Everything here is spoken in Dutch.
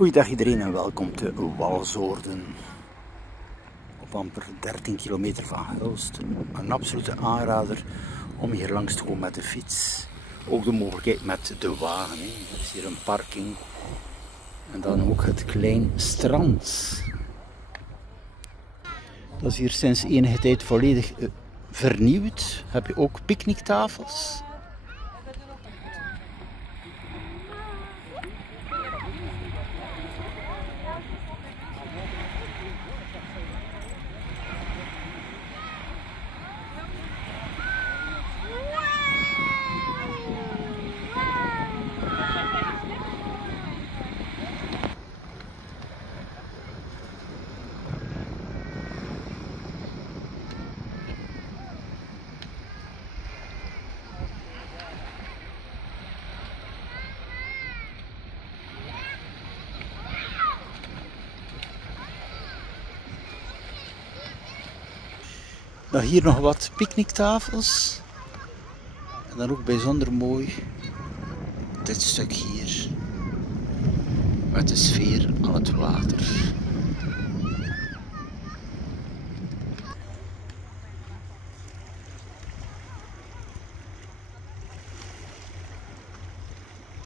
Goeiedag iedereen en welkom te Walsoorden. Op amper 13 kilometer van Hulst. Een absolute aanrader om hier langs te komen met de fiets. Ook de mogelijkheid met de wagen. Er is hier een parking. En dan ook het klein strand. Dat is hier sinds enige tijd volledig vernieuwd. Heb je ook picknicktafels. Nou, hier nog wat picknicktafels. En dan ook bijzonder mooi dit stuk hier. Met de sfeer aan het water.